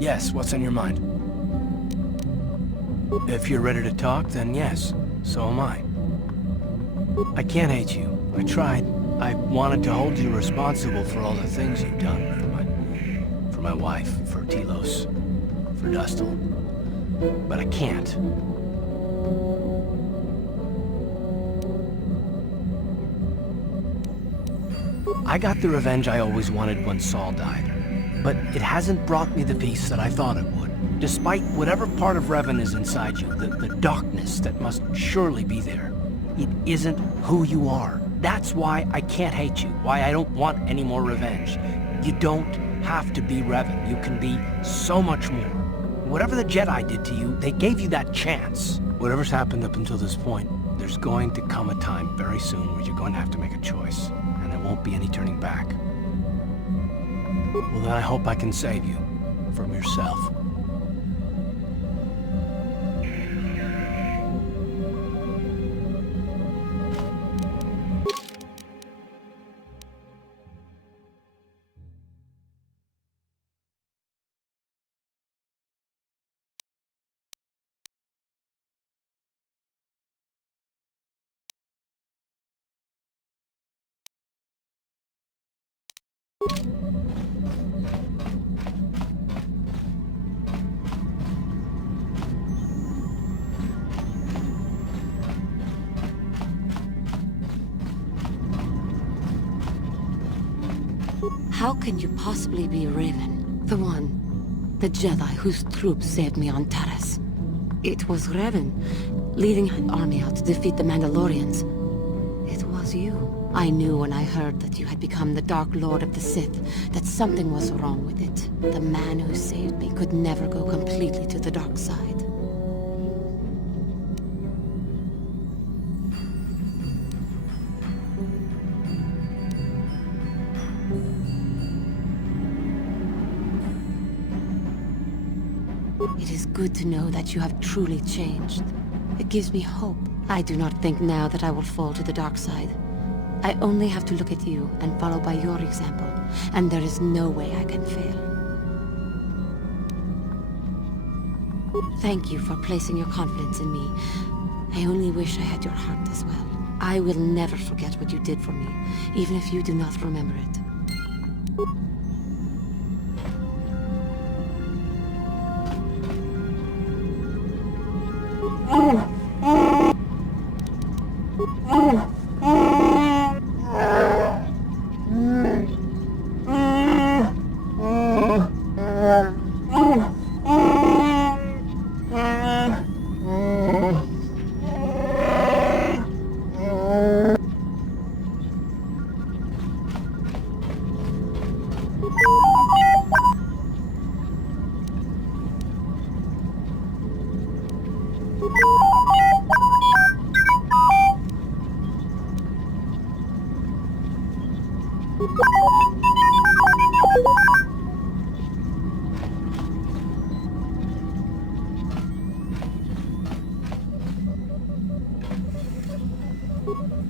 Yes, what's on your mind? If you're ready to talk, then yes. So am I. I can't hate you. I tried. I wanted to hold you responsible for all the things you've done. For my wife, for Telos, for Dustil. But I can't. I got the revenge I always wanted when Saul died. But it hasn't brought me the peace that I thought it would. Despite whatever part of Revan is inside you, the darkness that must surely be there. It isn't who you are. That's why I can't hate you, why I don't want any more revenge. You don't have to be Revan. You can be so much more. Whatever the Jedi did to you, they gave you that chance. Whatever's happened up until this point, there's going to come a time very soon where you're going to have to make a choice. And there won't be any turning back. Well, then I hope I can save you. From yourself. How can you possibly be Raven? The Jedi whose troops saved me on Taris. It was Revan, leading an army out to defeat the Mandalorians. It was you. I knew when I heard that you had become the Dark Lord of the Sith, that something was wrong with it. The man who saved me could never go completely to the dark side. It is good to know that you have truly changed. It gives me hope. I do not think now that I will fall to the dark side. I only have to look at you and follow by your example, and there is no way I can fail. Thank you for placing your confidence in me. I only wish I had your heart as well. I will never forget what you did for me, even if you do not remember it.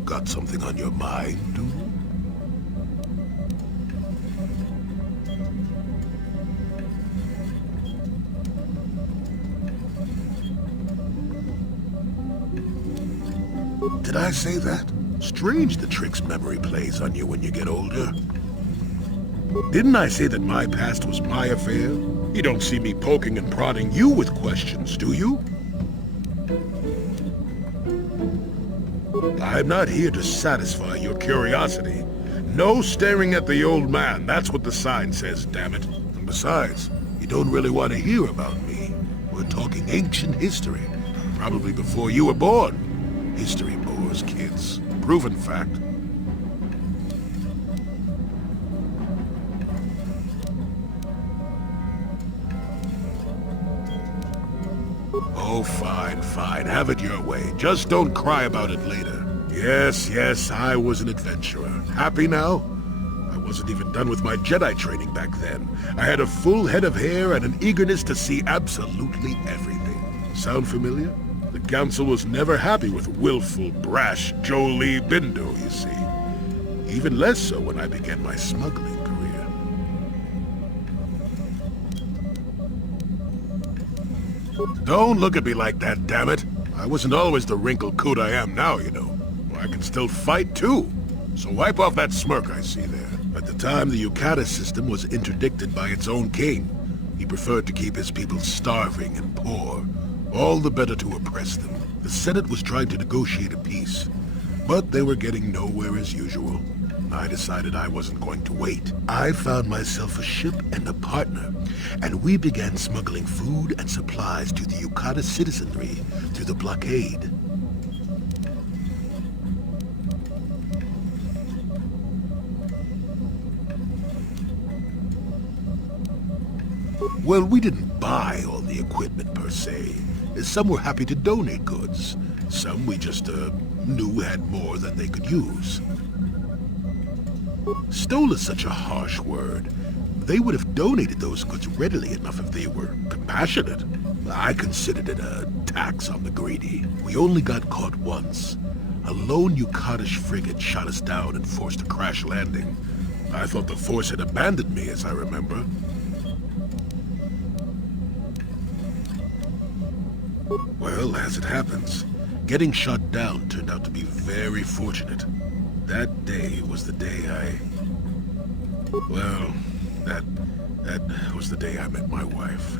Got something on your mind, dude? Did I say that? Strange the tricks memory plays on you when you get older. Didn't I say that my past was my affair? You don't see me poking and prodding you with questions, do you? I'm not here to satisfy your curiosity. No staring at the old man, that's what the sign says, damn it. And besides, you don't really want to hear about me. We're talking ancient history. Probably before you were born. History bores kids. Proven fact. Oh, fine, fine. Have it your way. Just don't cry about it later. Yes, I was an adventurer. Happy now? I wasn't even done with my Jedi training back then. I had a full head of hair and an eagerness to see absolutely everything. Sound familiar? The Council was never happy with willful, brash Jolee Bindo, you see. Even less so when I began my smuggling career. Don't look at me like that, damn it. I wasn't always the wrinkled coot I am now, you know. I can still fight, too. So wipe off that smirk I see there. At the time, the Uthura system was interdicted by its own king. He preferred to keep his people starving and poor, all the better to oppress them. The Senate was trying to negotiate a peace, but they were getting nowhere as usual. I decided I wasn't going to wait. I found myself a ship and a partner, and we began smuggling food and supplies to the Uthura citizenry through the blockade. Well, we didn't buy all the equipment per se. Some were happy to donate goods. Some we just, knew had more than they could use. Stole is such a harsh word. They would have donated those goods readily enough if they were compassionate. I considered it a tax on the greedy. We only got caught once. A lone Uthurish frigate shot us down and forced a crash landing. I thought the force had abandoned me, as I remember. Well, as it happens, getting shot down turned out to be very fortunate. That day was the day well, that was the day I met my wife.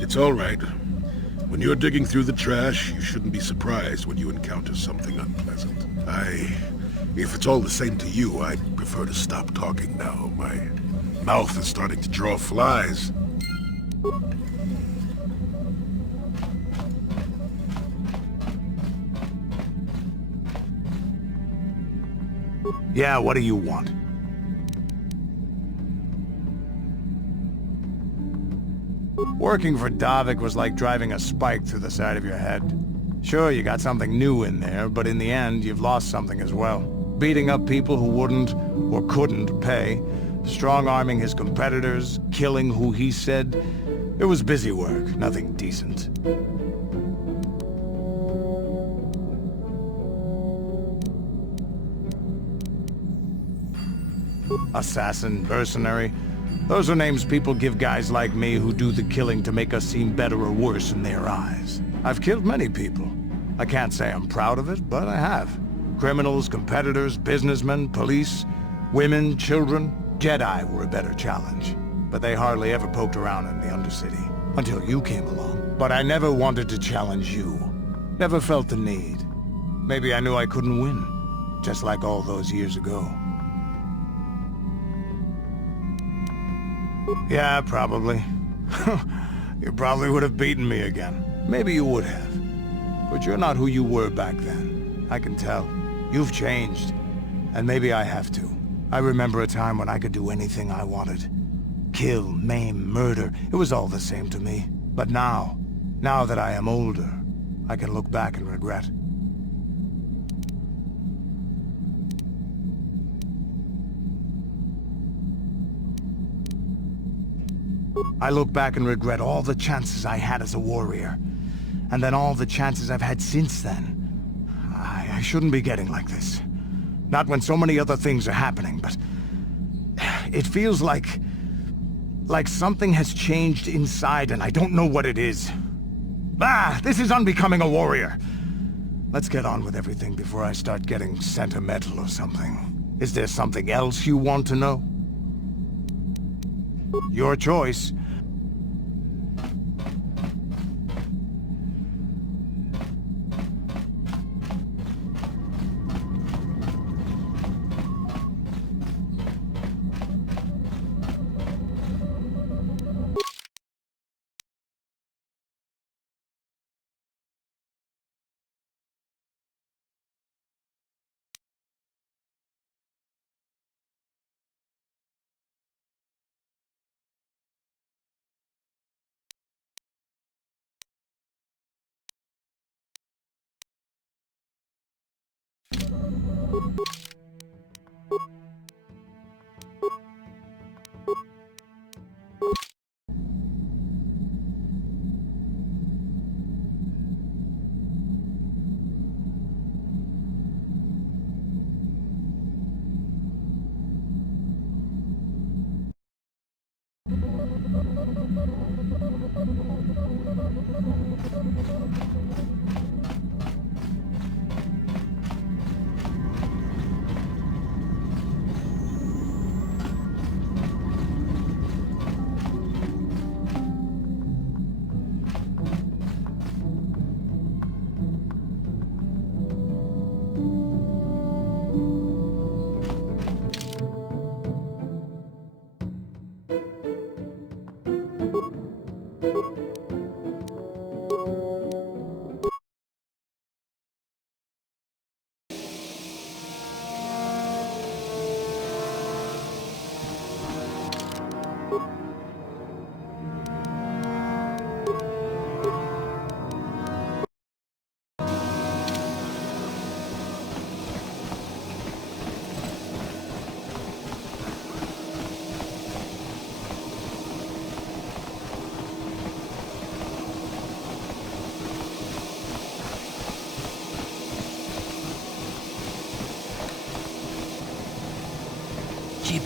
It's all right. When you're digging through the trash, you shouldn't be surprised when you encounter something unpleasant. If it's all the same to you, I'd prefer to stop talking now. My mouth is starting to draw flies. Yeah, what do you want? Working for Davik was like driving a spike through the side of your head. Sure, you got something new in there, but in the end, you've lost something as well. Beating up people who wouldn't or couldn't pay, strong-arming his competitors, killing who he said. It was busy work, nothing decent. Assassin, mercenary. Those are names people give guys like me who do the killing to make us seem better or worse in their eyes. I've killed many people. I can't say I'm proud of it, but I have. Criminals, competitors, businessmen, police, women, children. Jedi were a better challenge. But they hardly ever poked around in the Undercity. Until you came along. But I never wanted to challenge you. Never felt the need. Maybe I knew I couldn't win. Just like all those years ago. Yeah, probably. You probably would have beaten me again. Maybe you would have. But you're not who you were back then. I can tell. You've changed. And maybe I have to. I remember a time when I could do anything I wanted. Kill, maim, murder. It was all the same to me. But now that I am older, I can look back and regret. I look back and regret all the chances I had as a warrior. And then all the chances I've had since then. I shouldn't be getting like this. Not when so many other things are happening, but... It feels like something has changed inside and I don't know what it is. This is unbecoming a warrior. Let's get on with everything before I start getting sentimental or something. Is there something else you want to know? Your choice.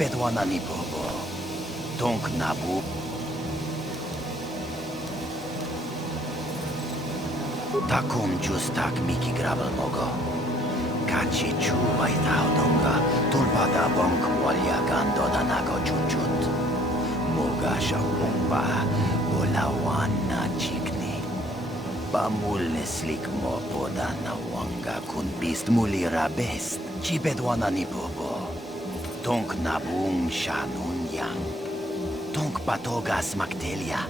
Bedwana ni bobo. Donk nabu. Takom justak miki grabal mogo. Kachi chuwaj taudonga. Tulpada bonk walya gando nago chuchut. Moga shawumba. Olawana chikni. Bamul slik mo poda na wanga kun bist mulira best. Bedwana ni bobo. Tonk nabung shanun yang. Tonk patogas maktelia.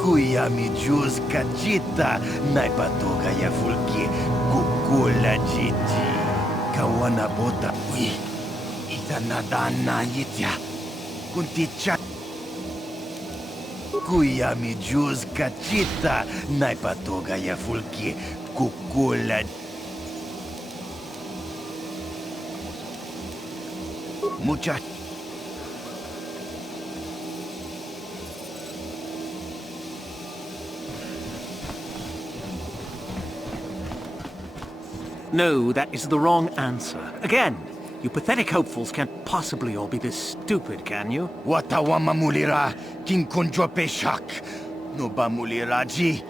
Kuya mi juz kachita. Naipatoga ya fulki. Kukula jiti. Kawana bota. Ui. Itanadana yitya. Kunticha. Kuya mi juz kachita. Naipatoga ya fulki. Kukula. Mucha. No, that is the wrong answer. Again, you pathetic hopefuls can't possibly all be this stupid, can you? Watawama mulira. Kinkonjo peshak. No ba mulira ji.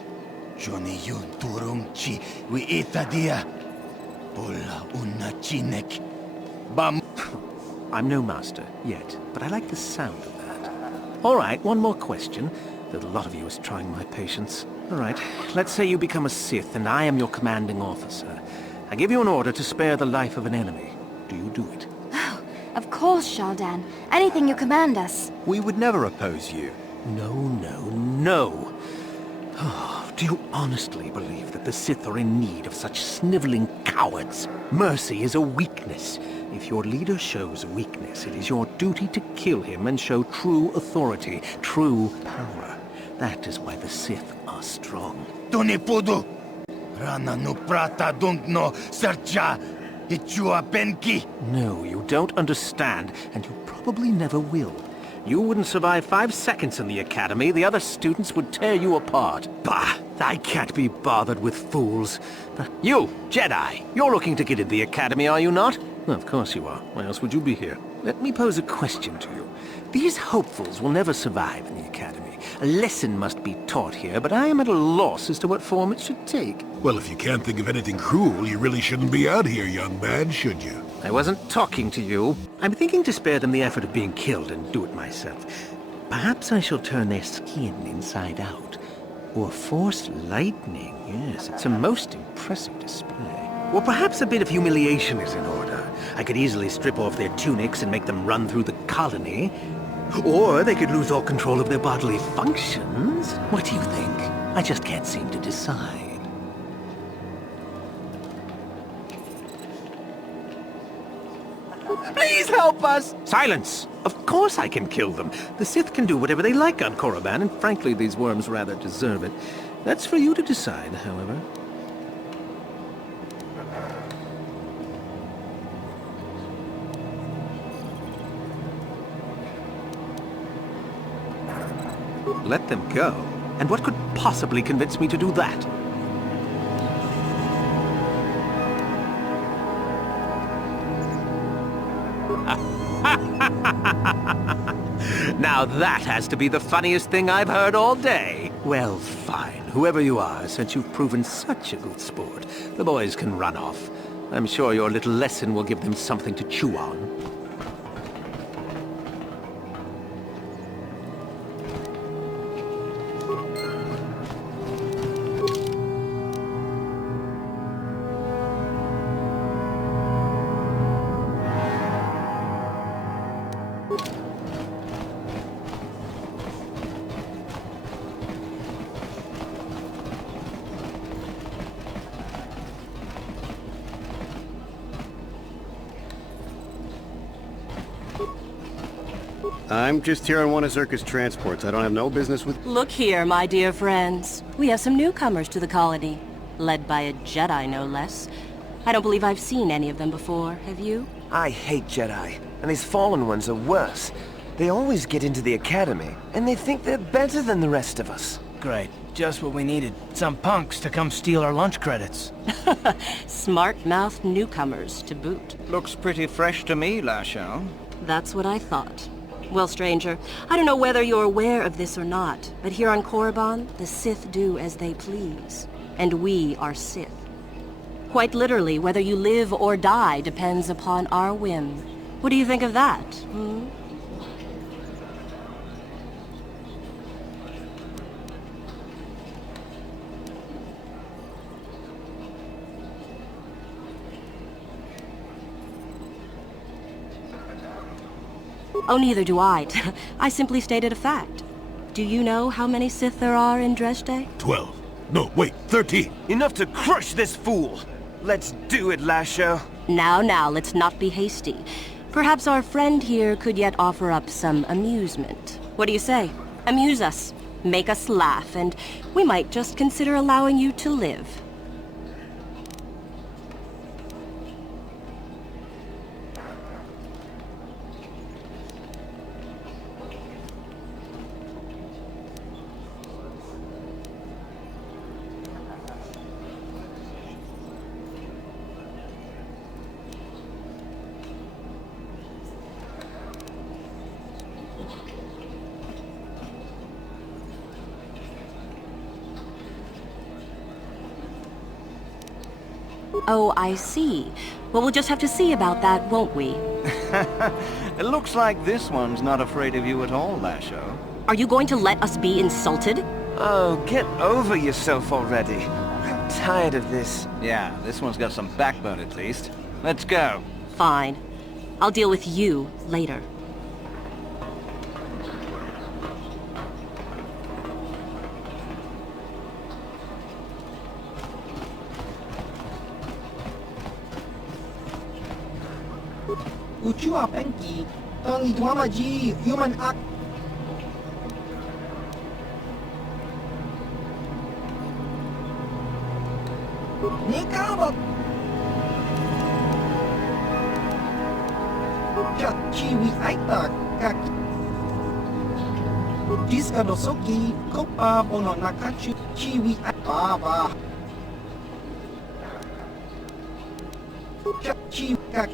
Johnny yun turung chi. We itadia. Pola una chinek. Bam. I'm no master, yet, but I like the sound of that. All right, one more question. Though a lot of you is trying my patience. All right, let's say you become a Sith and I am your commanding officer. I give you an order to spare the life of an enemy. Do you do it? Oh, of course, Shaldan. Anything you command us. We would never oppose you. No, no, no. Oh, do you honestly believe that the Sith are in need of such sniveling cowards? Mercy is a weakness. If your leader shows weakness, it is your duty to kill him and show true authority, true power. That is why the Sith are strong. Tony Pudu. Rana no prata don't no sercha. Ichua penki. No, you don't understand, and you probably never will. You wouldn't survive 5 seconds in the academy. The other students would tear you apart. Bah! I can't be bothered with fools. You, Jedi, you're looking to get in the academy, are you not? Well, of course you are. Why else would you be here? Let me pose a question to you. These hopefuls will never survive in the academy. A lesson must be taught here, but I am at a loss as to what form it should take. Well, if you can't think of anything cruel, you really shouldn't be out here, young man, should you? I wasn't talking to you. I'm thinking to spare them the effort of being killed and do it myself. Perhaps I shall turn their skin inside out. Or force lightning. Yes, it's a most impressive display. Or perhaps a bit of humiliation is in order. I could easily strip off their tunics and make them run through the colony. Or they could lose all control of their bodily functions. What do you think? I just can't seem to decide. Please help us! Silence! Of course I can kill them. The Sith can do whatever they like on Korriban, and frankly, these worms rather deserve it. That's for you to decide, however. Let them go? And what could possibly convince me to do that? Now that has to be the funniest thing I've heard all day. Well, fine. Whoever you are, since you've proven such a good sport, the boys can run off. I'm sure your little lesson will give them something to chew on. I'm just here on one of Zerka's transports. I don't have no business with... Look here, my dear friends. We have some newcomers to the colony. Led by a Jedi, no less. I don't believe I've seen any of them before, have you? I hate Jedi, and these fallen ones are worse. They always get into the academy, and they think they're better than the rest of us. Great. Just what we needed. Some punks to come steal our lunch credits. Smart-mouthed newcomers, to boot. Looks pretty fresh to me, Lashao. That's what I thought. Well, stranger, I don't know whether you're aware of this or not, but here on Korriban, the Sith do as they please. And we are Sith. Quite literally, whether you live or die depends upon our whim. What do you think of that, hmm? Oh, neither do I. I simply stated a fact. Do you know how many Sith there are in Dresde? 12. No, wait, 13. Enough to crush this fool! Let's do it, Lasho. Now, let's not be hasty. Perhaps our friend here could yet offer up some amusement. What do you say? Amuse us, make us laugh, and we might just consider allowing you to live. Oh, I see. Well, we'll just have to see about that, won't we? It looks like this one's not afraid of you at all, Lasho. Are you going to let us be insulted? Oh, get over yourself already. I'm tired of this. Yeah, this one's got some backbone at least. Let's go. Fine. I'll deal with you later. Uthura Penki, Tang Idwamaji, Human Act. Nikabot. Chiwi Aita, Kak. Diskadosoki, Kopa Bononakachi, Chiwi Aita. Chiwi Kak.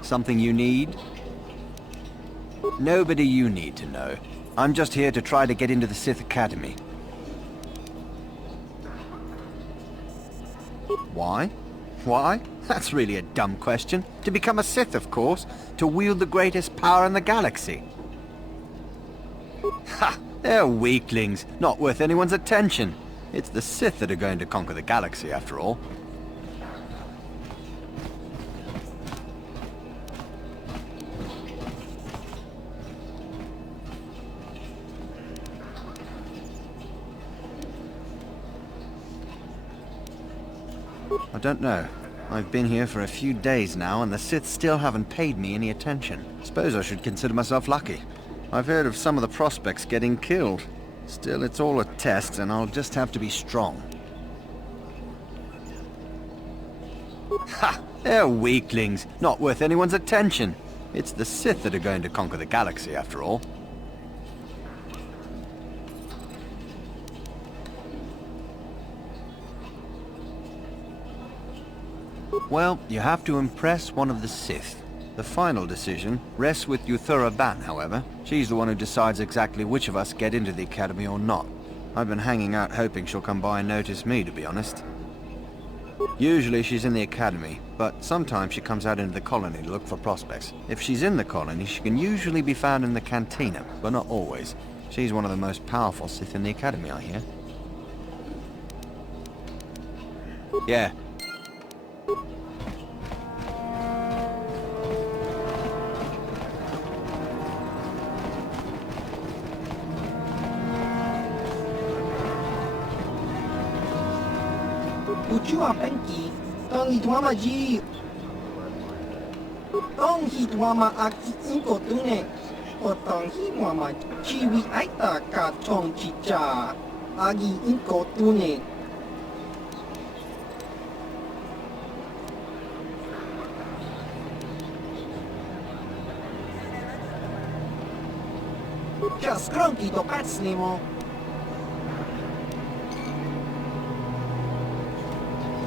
Something you need? Nobody you need to know. I'm just here to try to get into the Sith Academy. Why? Why? That's really a dumb question. To become a Sith, of course. To wield the greatest power in the galaxy. Ha! They're weaklings, not worth anyone's attention. It's the Sith that are going to conquer the galaxy, after all. I don't know. I've been here for a few days now, and the Sith still haven't paid me any attention. Suppose I should consider myself lucky. I've heard of some of the prospects getting killed. Still, it's all a test, and I'll just have to be strong. Ha! They're weaklings, not worth anyone's attention. It's the Sith that are going to conquer the galaxy, after all. Well, you have to impress one of the Sith. The final decision rests with Uthura, however. She's the one who decides exactly which of us get into the Academy or not. I've been hanging out hoping she'll come by and notice me, to be honest. Usually she's in the Academy, but sometimes she comes out into the colony to look for prospects. If she's in the colony, she can usually be found in the cantina, but not always. She's one of the most powerful Sith in the Academy, I hear. Yeah. Uthura penki, tong hitwama ji. Tong hitwama aki inko tune. O tong hitwama chiwi aita ka tong chicha. Agi inko tune. Just cronky to pacnimo.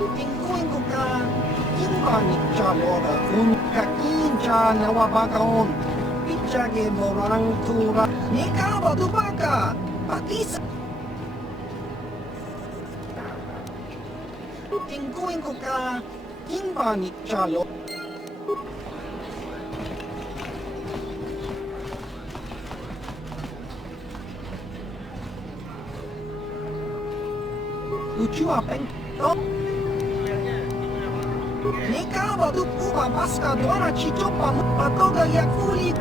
Inko ka, inbani chalora un kakin cha nawabakaon. Pichage morang tura, nikaba dubaka, patisa. Inko ka, inbani chalo. Uthura penki. Nikaba du kuba baska dora chichopa patoga yakuli.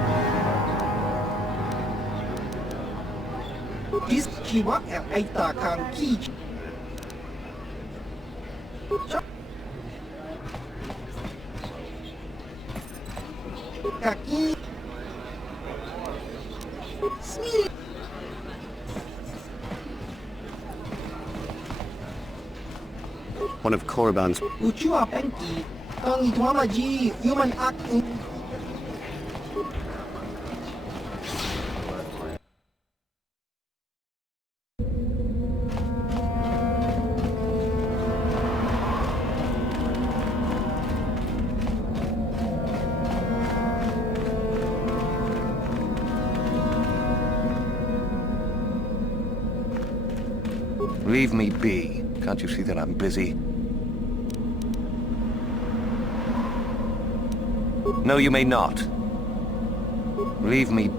Is chiwa aita kan ki. Kaki. Smil. One of Korriban's... Uthura penki, tong itwama ji, human acting. Leave me be. Can't you see that I'm busy? No, you may not. Leave me...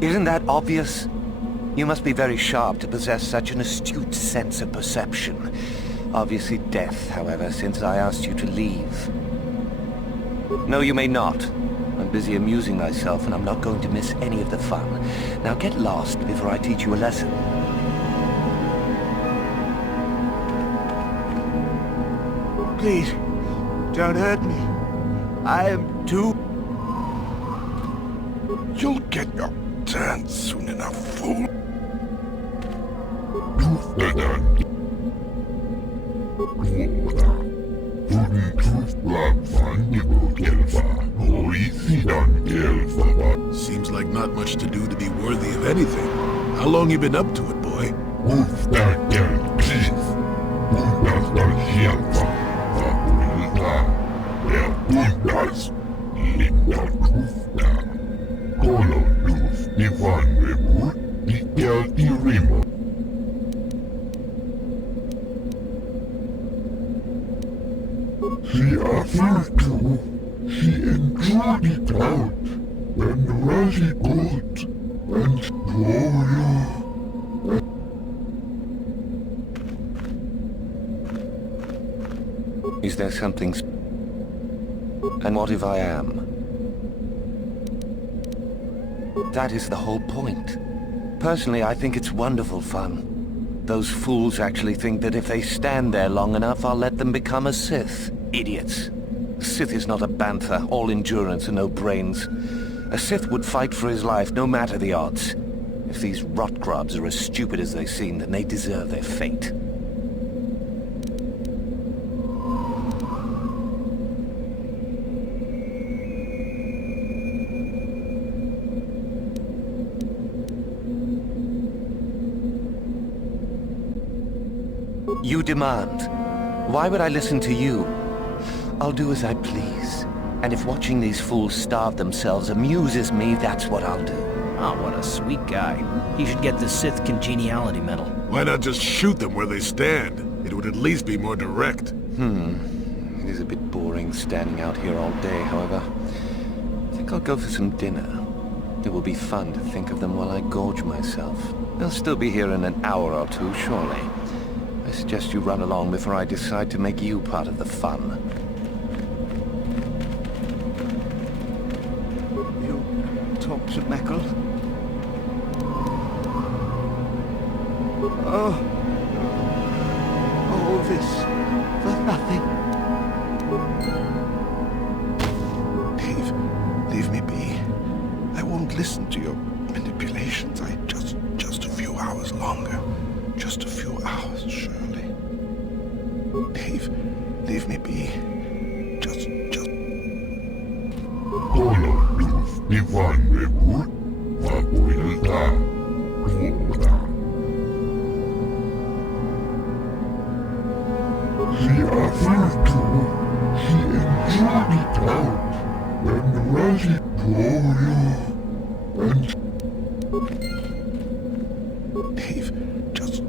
Isn't that obvious? You must be very sharp to possess such an astute sense of perception. Obviously death, however, since I asked you to leave. No, you may not. I'm busy amusing myself, and I'm not going to miss any of the fun. Now get lost before I teach you a lesson. Please, don't hurt me. I am too... You'll get your turn soon enough, fool. Seems like not much to do to be worthy of anything. How long you been up to it, boy? She enjoyed it out, and really good, and Is there something... And what if I am? That is the whole point. Personally, I think it's wonderful fun. Those fools actually think that if they stand there long enough, I'll let them become a Sith. Idiots. Sith is not a bantha, all endurance and no brains. A Sith would fight for his life, no matter the odds. If these rot grubs are as stupid as they seem, then they deserve their fate. You demand. Why would I listen to you? I'll do as I please. And if watching these fools starve themselves amuses me, that's what I'll do. Oh, what a sweet guy. He should get the Sith Congeniality Medal. Why not just shoot them where they stand? It would at least be more direct. It is a bit boring standing out here all day, however. I think I'll go for some dinner. It will be fun to think of them while I gorge myself. They'll still be here in an hour or two, surely. I suggest you run along before I decide to make you part of the fun. You talk to Meckle? Oh. All this for nothing. Dave, leave me be. I won't listen to your manipulations. Just a few hours longer. Just a few hours, surely. Dave, leave me be. Just... Kolorduus Ivanekut, vakuilta tuoda. She avertu, she enjoyed it out, when Razi told you, and... Dave, just a...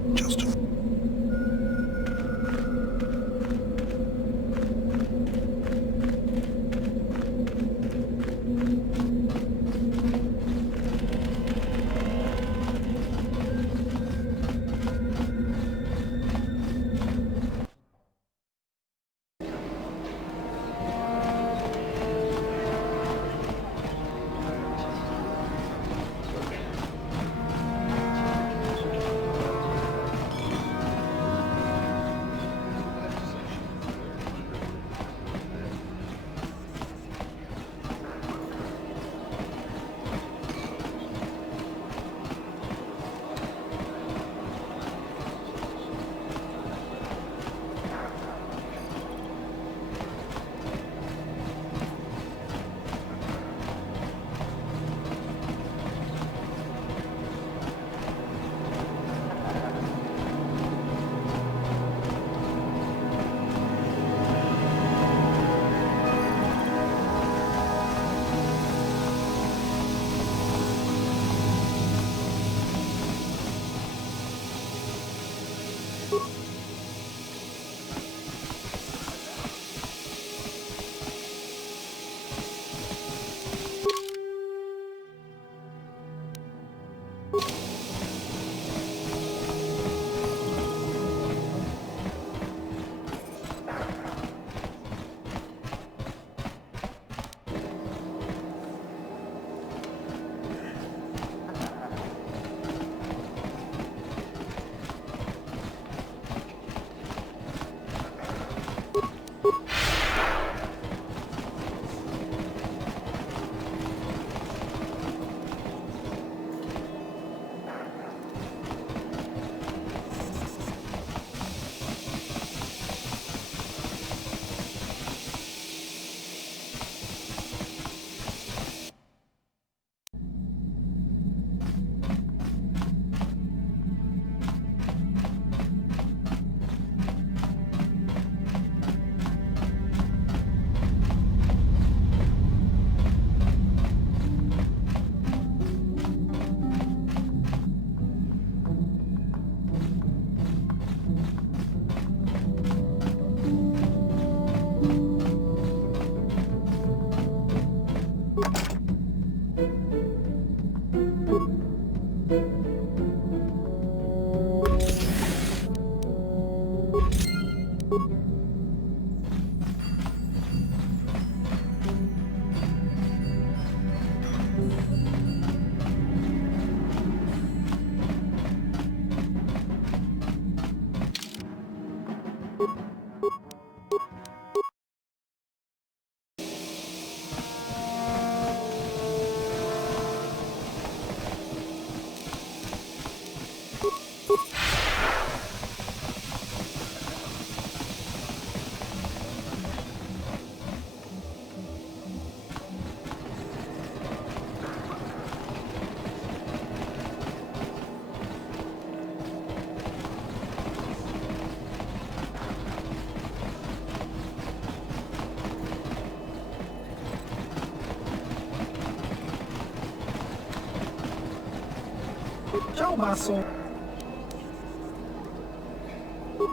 Ciao baso.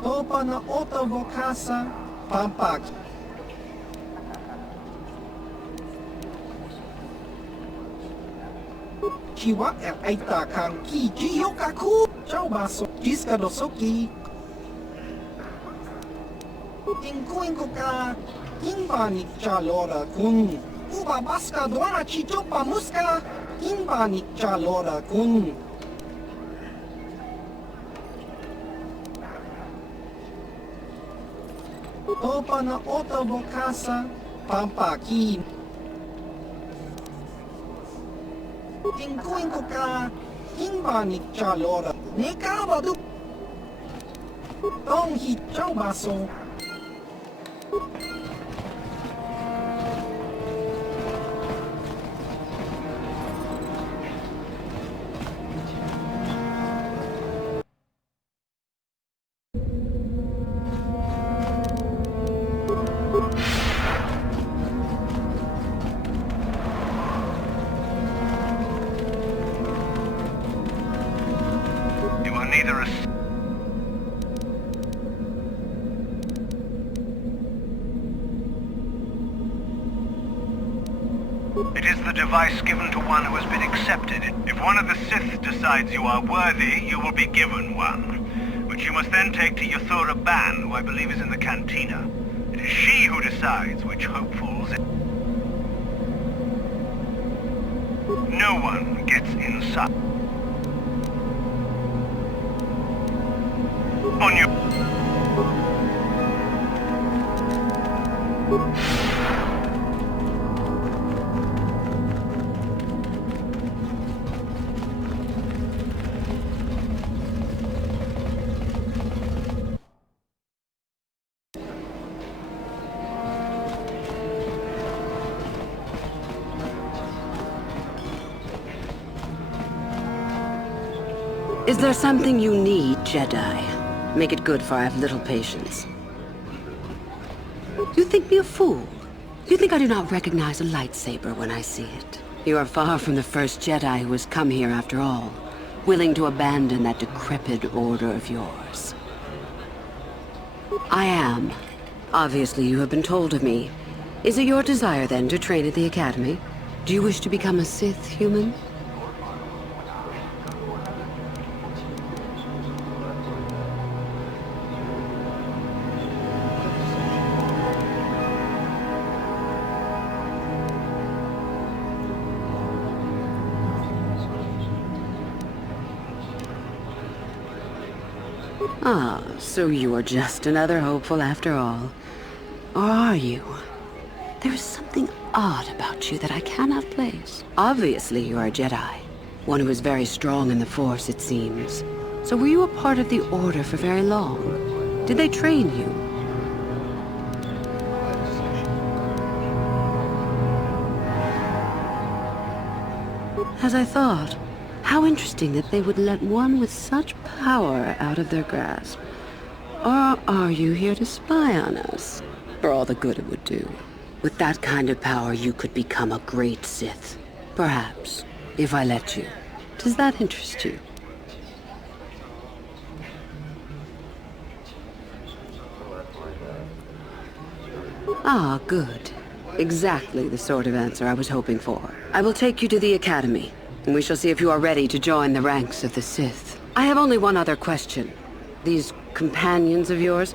Topa na oto vokasa. Pampak. Kiwa aita kan ki jiyokaku. Ciao baso. Jiska dosoki. Inko ka. Kinbani chalora kun. Uba baska doana chichopa muska. Kinbani chalora kun. Topa na oto vokasa. Pampaki. Inko ka. Kinbani chalora. Nekaba du. Tong hi ciao baso. You are neither a... It is the device given to one who has been accepted. If one of the Sith decides you are worthy, you will be given one, which you must then take to Uthura, who I believe is in the cantina. It is she who decides which hopefuls... No one gets inside. On your... Is there something you need, Jedi? Make it good, for I have little patience. You think me a fool? You think I do not recognize a lightsaber when I see it? You are far from the first Jedi who has come here after all, willing to abandon that decrepit order of yours. I am. Obviously, you have been told of me. Is it your desire, then, to train at the Academy? Do you wish to become a Sith human? Ah, so you are just another hopeful after all. Or are you? There is something odd about you that I cannot place. Obviously you are a Jedi. One who is very strong in the Force, it seems. So were you a part of the Order for very long? Did they train you? As I thought. How interesting that they would let one with such power out of their grasp. Or are you here to spy on us? For all the good it would do. With that kind of power, you could become a great Sith. Perhaps, if I let you. Does that interest you? Ah, good. Exactly the sort of answer I was hoping for. I will take you to the Academy, and we shall see if you are ready to join the ranks of the Sith. I have only one other question. These companions of yours,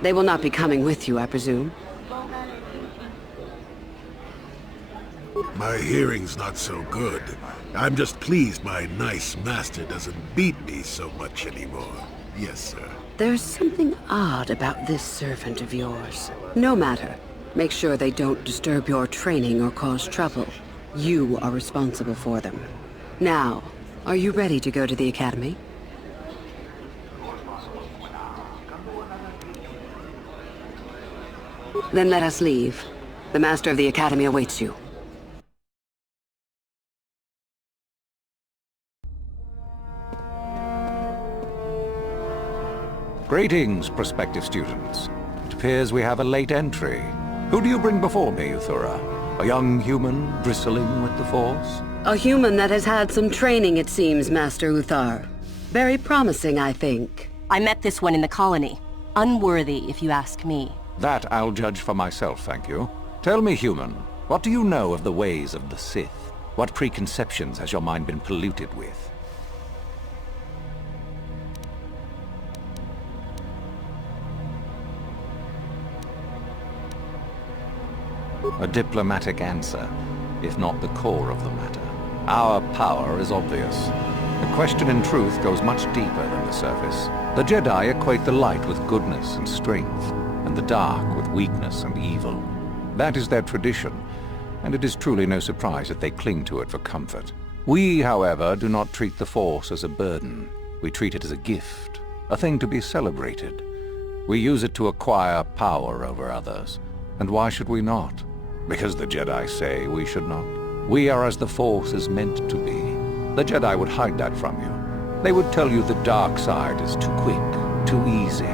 they will not be coming with you, I presume? My hearing's not so good. I'm just pleased my nice master doesn't beat me so much anymore. Yes, sir. There's something odd about this servant of yours. No matter. Make sure they don't disturb your training or cause trouble. You are responsible for them. Now, are you ready to go to the Academy? Then let us leave. The Master of the Academy awaits you. Greetings, prospective students. It appears we have a late entry. Who do you bring before me, Uthura? A young human bristling with the Force? A human that has had some training, it seems, Master Uthar. Very promising, I think. I met this one in the colony. Unworthy, if you ask me. That I'll judge for myself, thank you. Tell me, human, what do you know of the ways of the Sith? What preconceptions has your mind been polluted with? A diplomatic answer, if not the core of the matter. Our power is obvious. The question in truth goes much deeper than the surface. The Jedi equate the light with goodness and strength, and the dark with weakness and evil. That is their tradition, and it is truly no surprise that they cling to it for comfort. We, however, do not treat the Force as a burden. We treat it as a gift, a thing to be celebrated. We use it to acquire power over others. And why should we not? Because the Jedi say we should not. We are as the Force is meant to be. The Jedi would hide that from you. They would tell you the dark side is too quick, too easy.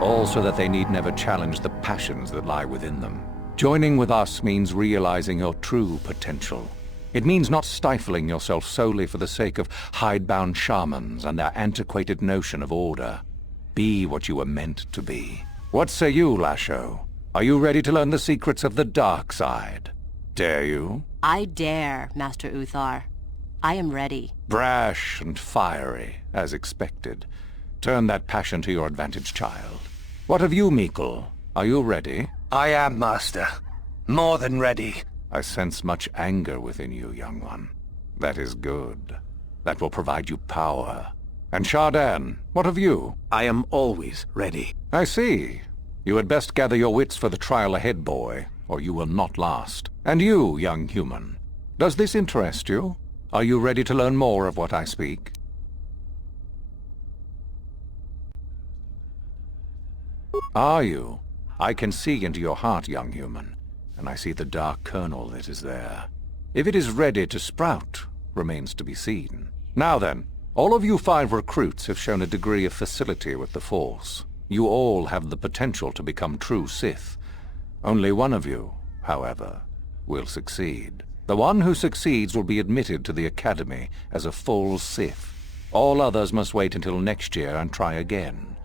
All so that they need never challenge the passions that lie within them. Joining with us means realizing your true potential. It means not stifling yourself solely for the sake of hidebound shamans and their antiquated notion of order. Be what you were meant to be. What say you, Lasho? Are you ready to learn the secrets of the dark side? Dare you? I dare, Master Uthar. I am ready. Brash and fiery, as expected. Turn that passion to your advantage, child. What of you, Meekle? Are you ready? I am, Master. More than ready. I sense much anger within you, young one. That is good. That will provide you power. And Shardan, what of you? I am always ready. I see. You had best gather your wits for the trial ahead, boy, or you will not last. And you, young human, does this interest you? Are you ready to learn more of what I speak? Are you? I can see into your heart, young human, and I see the dark kernel that is there. If it is ready to sprout, remains to be seen. Now then, all of you 5 recruits have shown a degree of facility with the Force. You all have the potential to become true Sith. Only one of you, however, will succeed. The one who succeeds will be admitted to the Academy as a full Sith. All others must wait until next year and try again,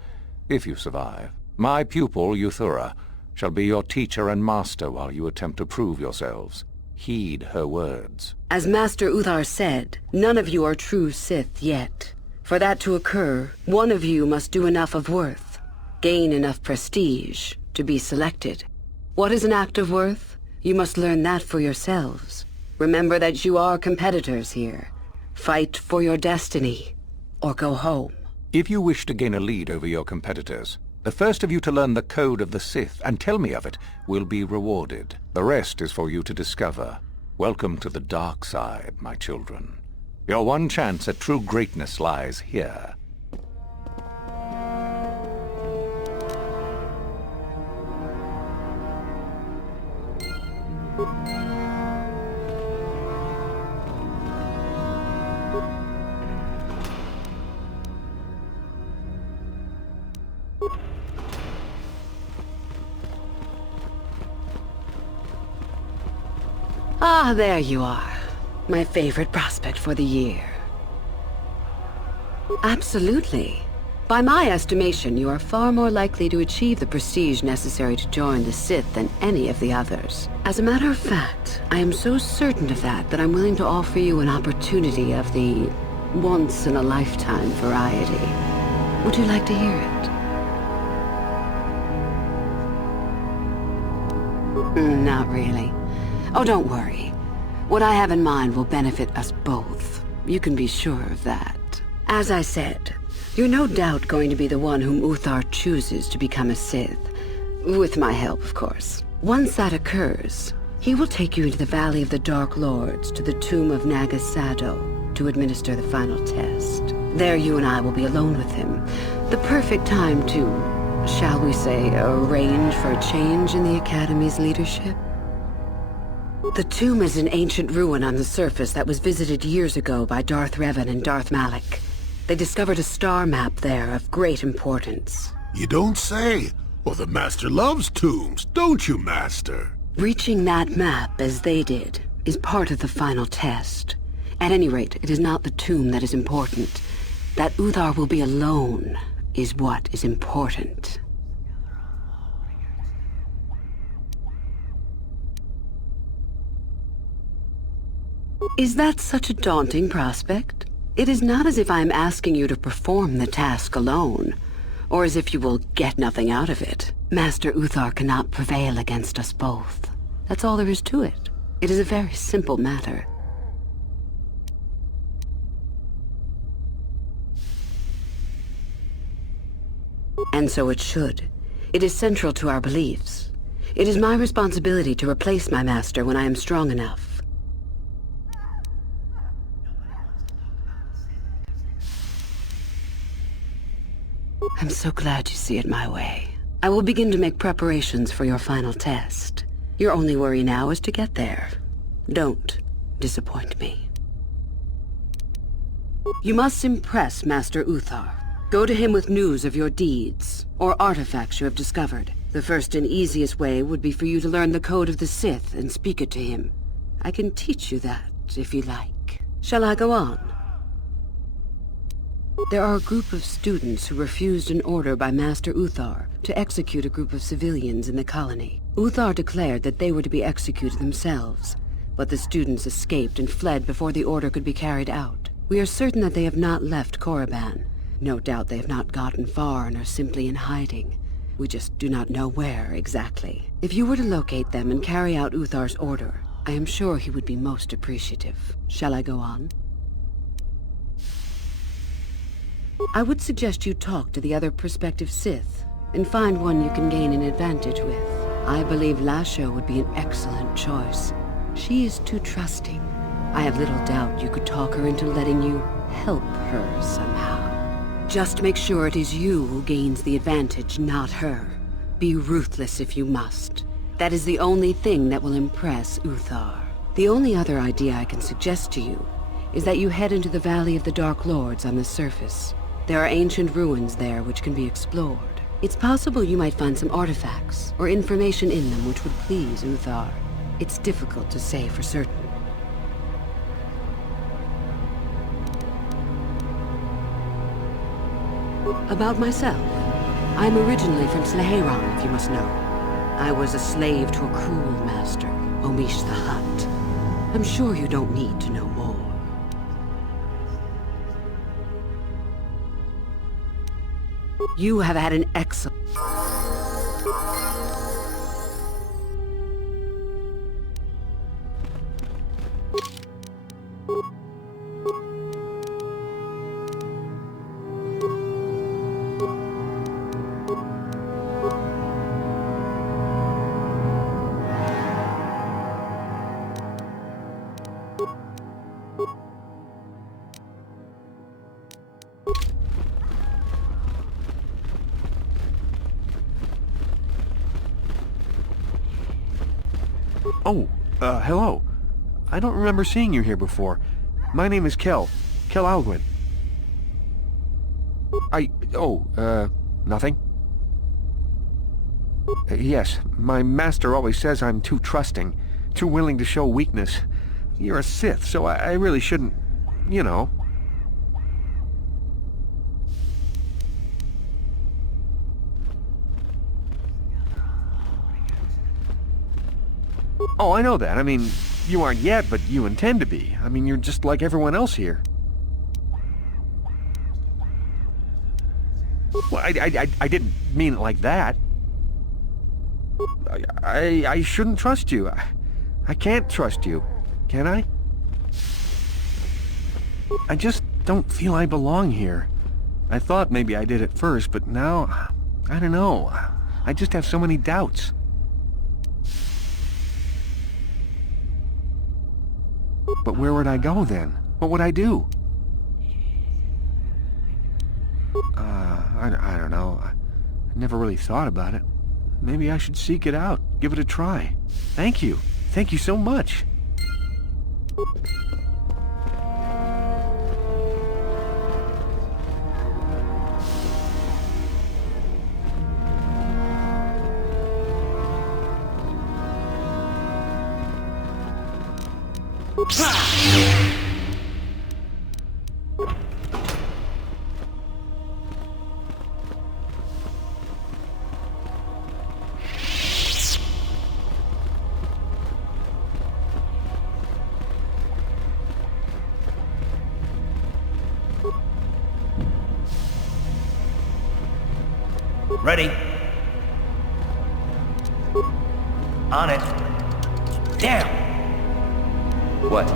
if you survive. My pupil, Uthura, shall be your teacher and master while you attempt to prove yourselves. Heed her words. As Master Uthar said, none of you are true Sith yet. For that to occur, one of you must do enough of worth, gain enough prestige, to be selected. What is an act of worth? You must learn that for yourselves. Remember that you are competitors here. Fight for your destiny, or go home. If you wish to gain a lead over your competitors, the first of you to learn the code of the Sith and tell me of it will be rewarded. The rest is for you to discover. Welcome to the dark side, my children. Your one chance at true greatness lies here. Ah, there you are. My favorite prospect for the year. Absolutely. By my estimation, you are far more likely to achieve the prestige necessary to join the Sith than any of the others. As a matter of fact, I am so certain of that I'm willing to offer you an opportunity of the once-in-a-lifetime variety. Would you like to hear it? Not really. Oh, don't worry. What I have in mind will benefit us both. You can be sure of that. As I said, you're no doubt going to be the one whom Uthar chooses to become a Sith. With my help, of course. Once that occurs, he will take you into the Valley of the Dark Lords to the tomb of Nagasado to administer the final test. There you and I will be alone with him. The perfect time to, shall we say, arrange for a change in the Academy's leadership. The tomb is an ancient ruin on the surface that was visited years ago by Darth Revan and Darth Malak. They discovered a star map there of great importance. You don't say. Well, the Master loves tombs, don't you, Master? Reaching that map, as they did, is part of the final test. At any rate, it is not the tomb that is important. That Uthar will be alone is what is important. Is that such a daunting prospect? It is not as if I am asking you to perform the task alone, or as if you will get nothing out of it. Master Uthar cannot prevail against us both. That's all there is to it. It is a very simple matter. And so it should. It is central to our beliefs. It is my responsibility to replace my master when I am strong enough. I'm so glad you see it my way. I will begin to make preparations for your final test. Your only worry now is to get there. Don't disappoint me. You must impress Master Uthar. Go to him with news of your deeds, or artifacts you have discovered. The first and easiest way would be for you to learn the code of the Sith and speak it to him. I can teach you that, if you like. Shall I go on? There are a group of students who refused an order by Master Uthar to execute a group of civilians in the colony. Uthar declared that they were to be executed themselves, but the students escaped and fled before the order could be carried out. We are certain that they have not left Korriban. No doubt they have not gotten far and are simply in hiding. We just do not know where exactly. If you were to locate them and carry out Uthar's order, I am sure he would be most appreciative. Shall I go on? I would suggest you talk to the other prospective Sith, and find one you can gain an advantage with. I believe Lasho would be an excellent choice. She is too trusting. I have little doubt you could talk her into letting you help her somehow. Just make sure it is you who gains the advantage, not her. Be ruthless if you must. That is the only thing that will impress Uthar. The only other idea I can suggest to you is that you head into the Valley of the Dark Lords on the surface. There are ancient ruins there which can be explored. It's possible you might find some artifacts or information in them which would please Uthar. It's difficult to say for certain. About myself, I'm originally from Sleheron, if you must know. I was a slave to a cruel master, Omish the Hutt. I'm sure you don't need to know more. You have had an excellent... Oh, hello. I don't remember seeing you here before. My name is Kel Alguin. Nothing? Yes, my master always says I'm too trusting, too willing to show weakness. You're a Sith, so I really shouldn't, you know. Oh, I know that. I mean, you aren't yet, but you intend to be. I mean, you're just like everyone else here. Well, I didn't mean it like that. I shouldn't trust you. I can't trust you. Can I? I just don't feel I belong here. I thought maybe I did at first, but now, I don't know. I just have so many doubts. But where would I go then? What would I do? I don't know. I never really thought about it. Maybe I should seek it out, give it a try. Thank you. Thank you so much. Ready. On it. Damn! What?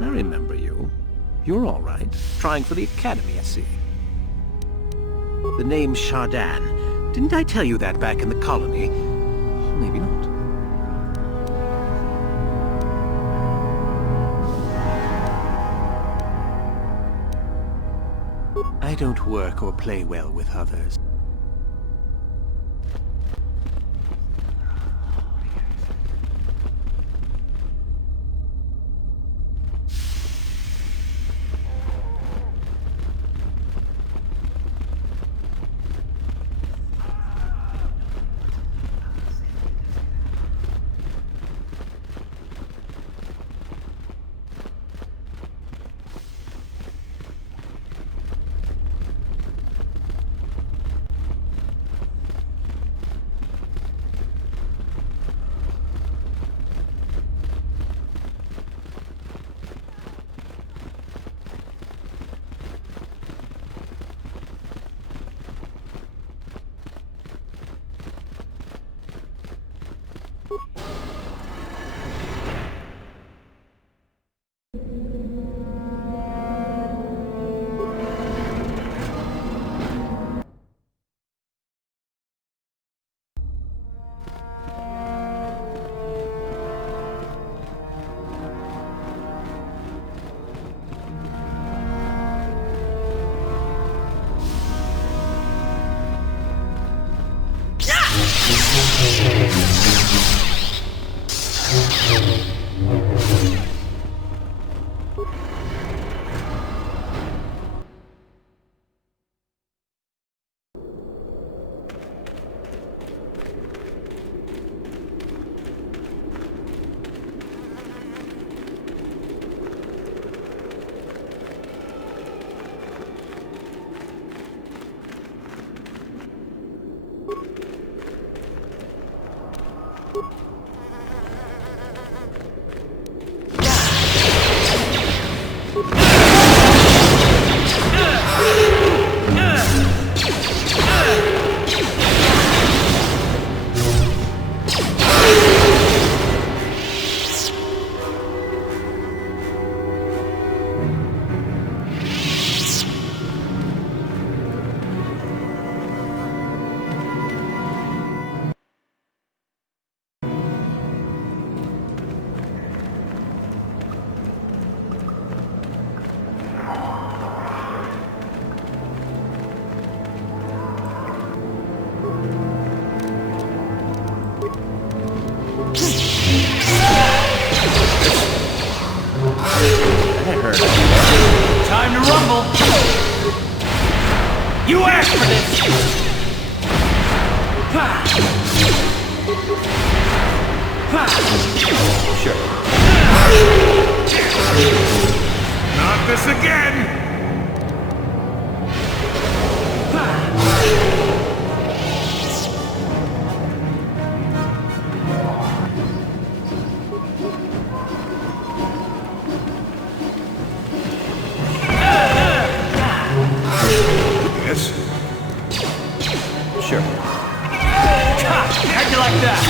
I remember you. You're all right. Trying for the Academy, I see. The name's Shardan. Didn't I tell you that back in the colony? Maybe not. I don't work or play well with others. Time to rumble! You asked for this! Sure. Not this again! Yes? Sure. How'd you like that?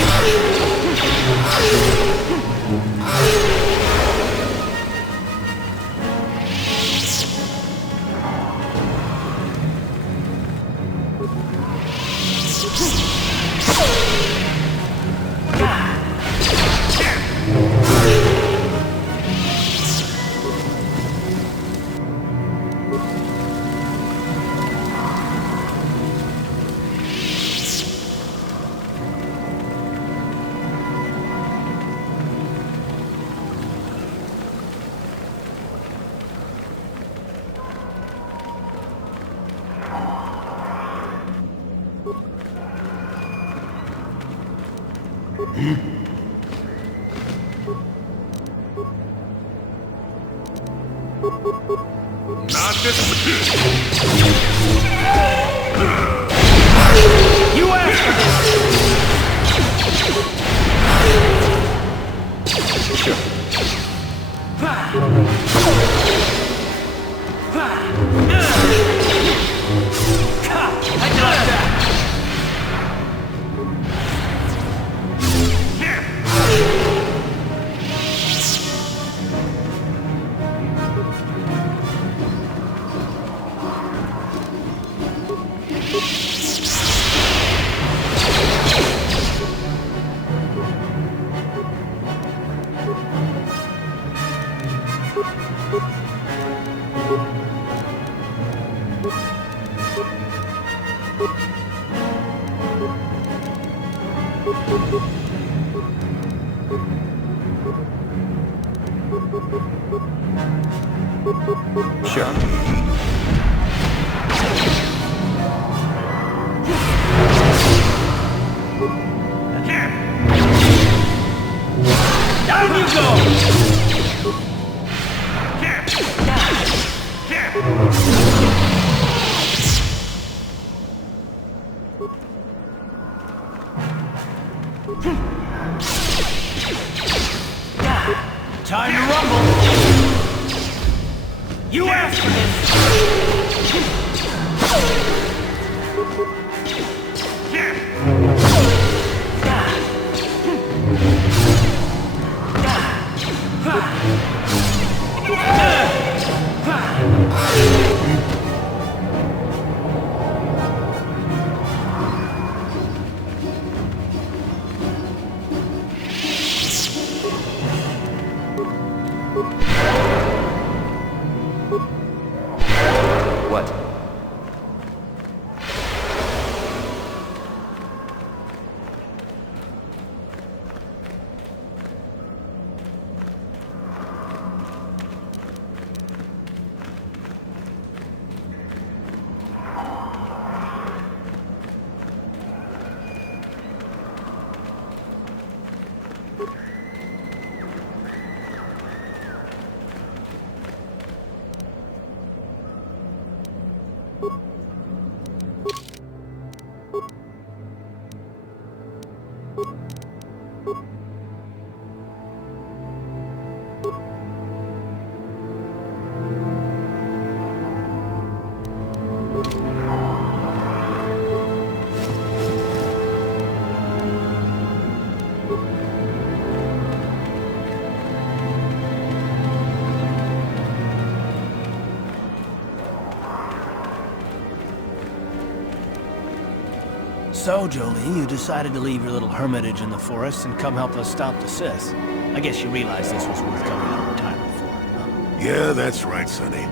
Not this. You asked for this! Sure. Sure. Down you go! Time to rumble! You asked for What? So, Jolie, you decided to leave your little hermitage in the forest and come help us stop the Sith. I guess you realized this was worth coming out of retirement for, huh? Yeah, that's right, Sonny.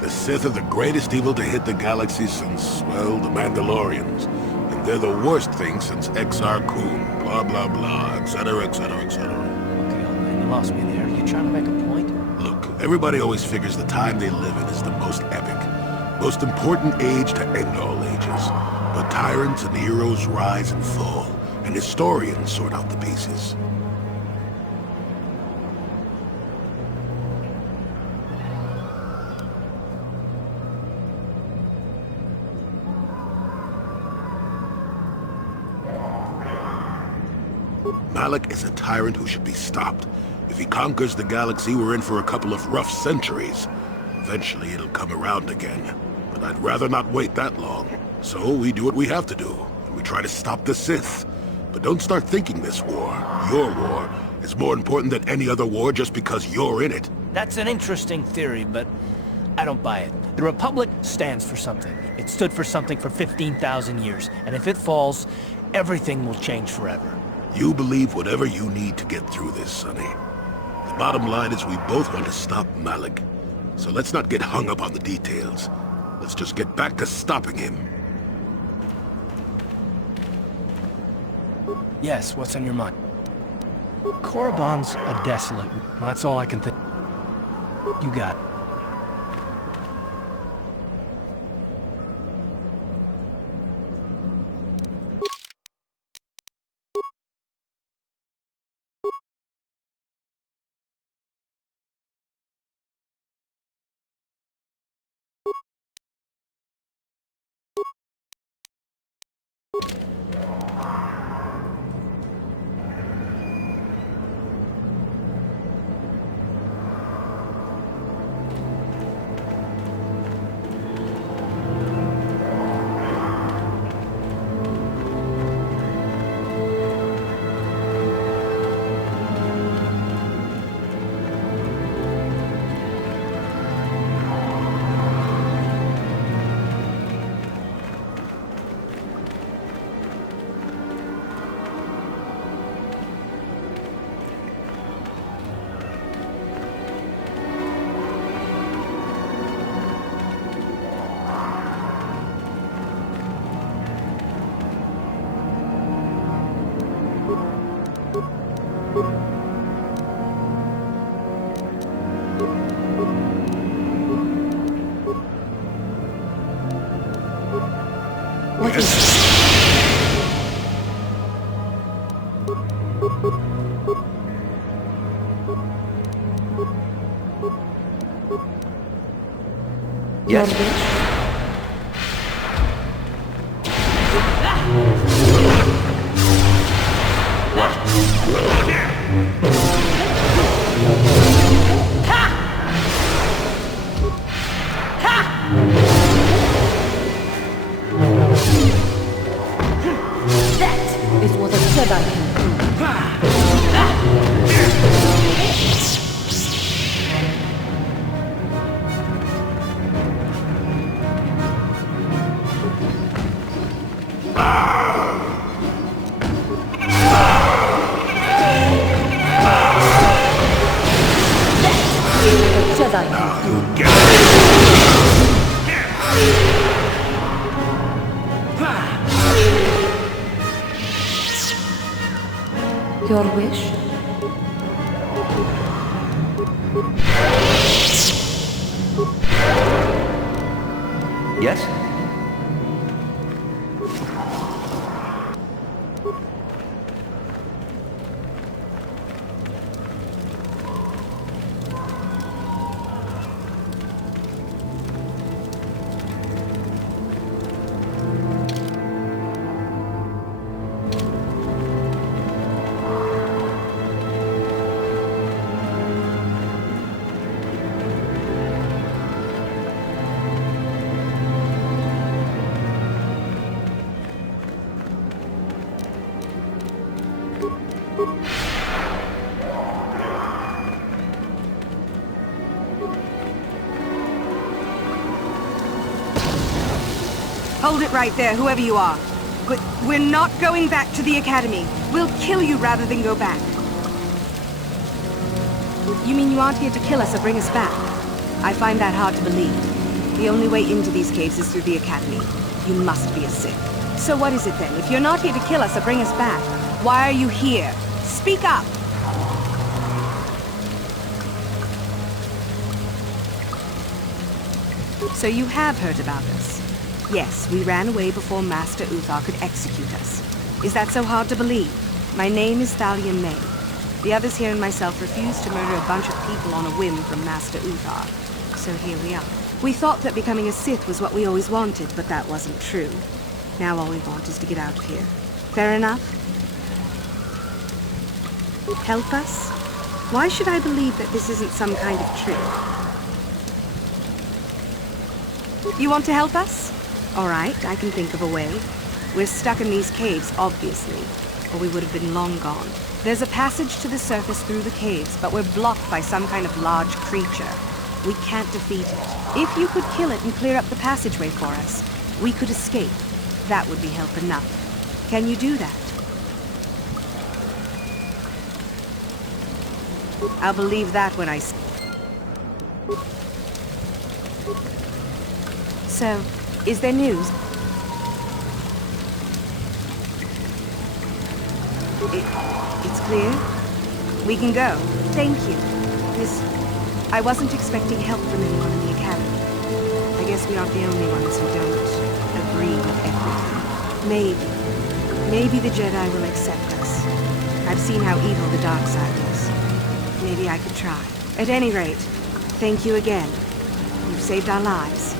The Sith are the greatest evil to hit the galaxy since, well, the Mandalorians. And they're the worst thing since Exar Kun, blah, blah, blah, etc., etc., etc. Okay, old man, you lost me there. You trying to make a point? Look, everybody always figures the time they live in is the most epic, most important age to end all ages. But tyrants and heroes rise and fall, and historians sort out the pieces. Malak is a tyrant who should be stopped. If he conquers the galaxy, we're in for a couple of rough centuries. Eventually, it'll come around again. But I'd rather not wait that long. So we do what we have to do. We try to stop the Sith. But don't start thinking this war, your war, is more important than any other war just because you're in it. That's an interesting theory, but I don't buy it. The Republic stands for something. It stood for something for 15,000 years. And if it falls, everything will change forever. You believe whatever you need to get through this, Sonny. The bottom line is we both want to stop Malak. So let's not get hung up on the details. Let's just get back to stopping him. Yes, what's on your mind? Korriban's a desolate. That's all I can think. You got it. What is it? Yes? That is what a Jedi can do. Your wish? Yes? Hold it right there, whoever you are. We're not going back to the Academy. We'll kill you rather than go back. You mean you aren't here to kill us or bring us back? I find that hard to believe. The only way into these caves is through the Academy. You must be a Sith. So what is it then? If you're not here to kill us or bring us back, why are you here? Speak up! So you have heard about us? Yes, we ran away before Master Uthar could execute us. Is that so hard to believe? My name is Thalia May. The others here and myself refused to murder a bunch of people on a whim from Master Uthar. So here we are. We thought that becoming a Sith was what we always wanted, but that wasn't true. Now all we want is to get out of here. Fair enough? Help us? Why should I believe that this isn't some kind of trick? You want to help us? All right, I can think of a way. We're stuck in these caves, obviously, or we would have been long gone. There's a passage to the surface through the caves, but we're blocked by some kind of large creature. We can't defeat it. If you could kill it and clear up the passageway for us, we could escape. That would be help enough. Can you do that? I'll believe that when I see. So, is there news? It's clear? We can go. Thank you. I wasn't expecting help from anyone in the Academy. I guess we aren't the only ones who don't agree with everything. Maybe the Jedi will accept us. I've seen how evil the dark side is. Maybe I could try. At any rate, thank you again. You've saved our lives.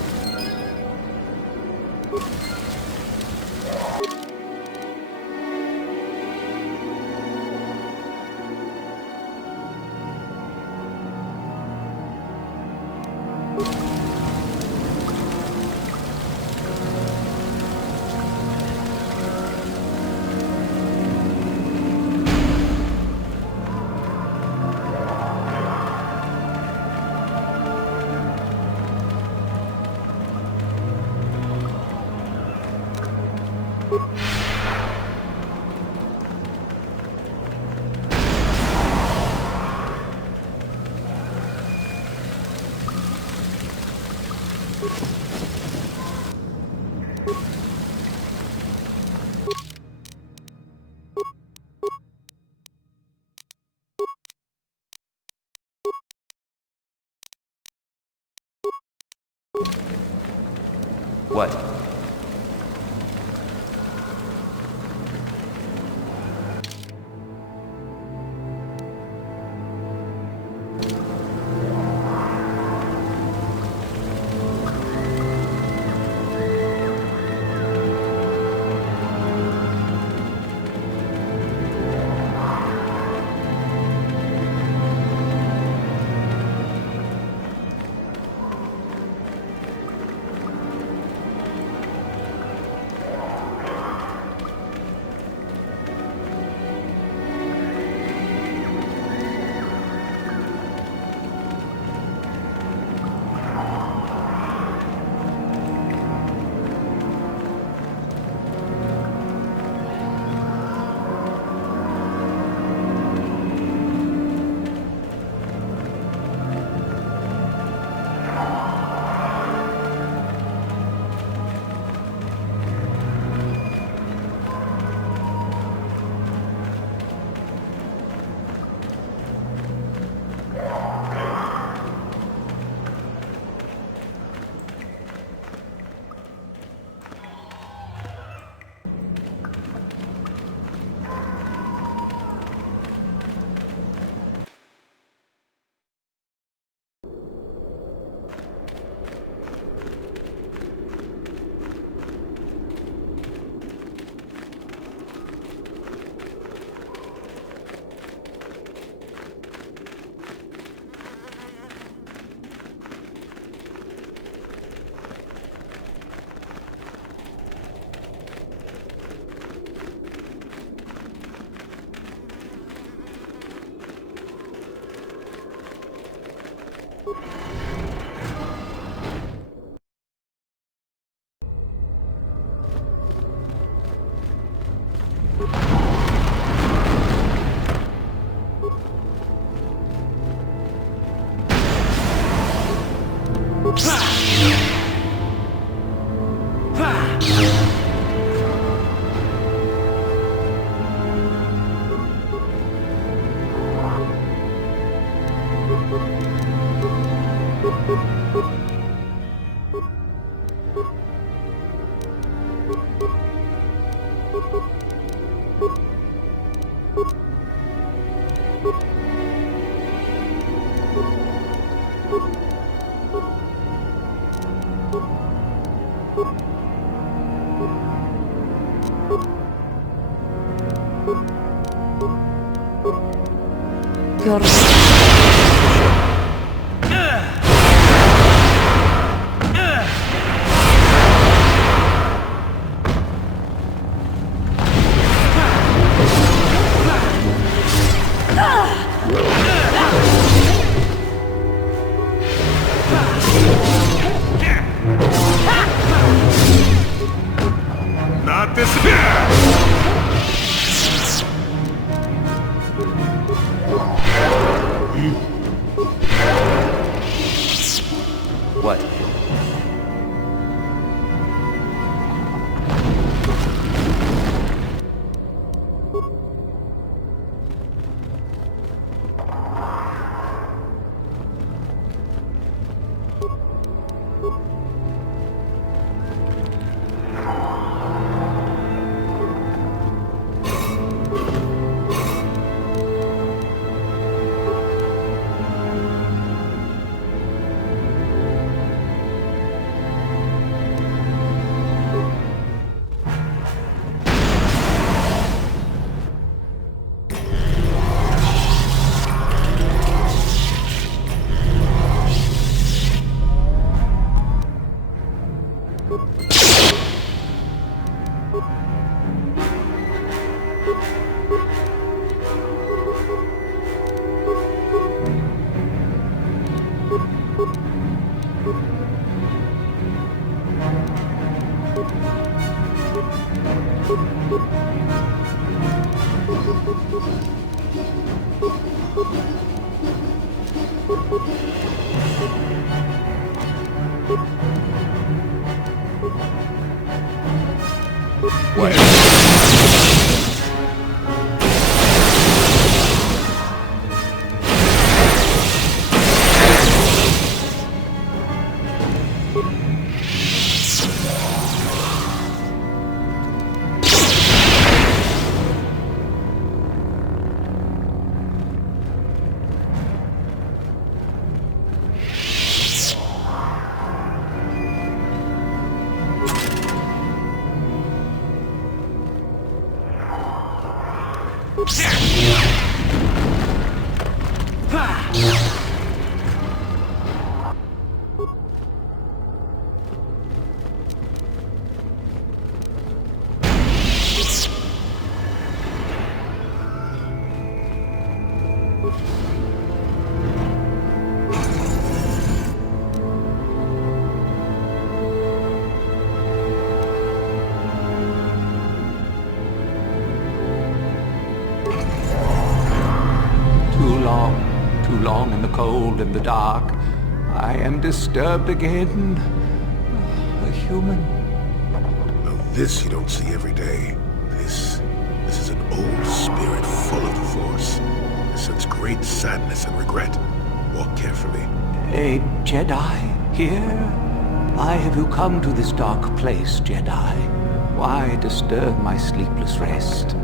What? You're Not this. What? Too long in the cold and the dark. I am disturbed again. A human. Now this you don't see every day. This is an old spirit full of the Force. I sense great sadness and regret. Walk carefully. A Jedi here? Why have you come to this dark place, Jedi? Why disturb my sleepless rest?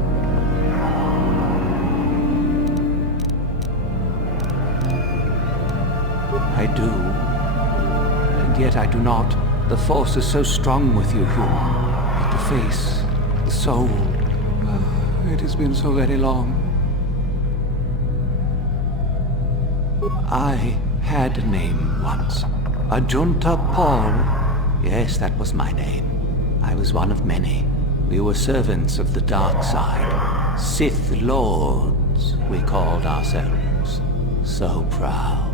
I do. And yet I do not. The Force is so strong with you, human. But the face, the soul... it has been so very long. I had a name once. Ajunta Paul. Yes, that was my name. I was one of many. We were servants of the dark side. Sith Lords, we called ourselves. So proud.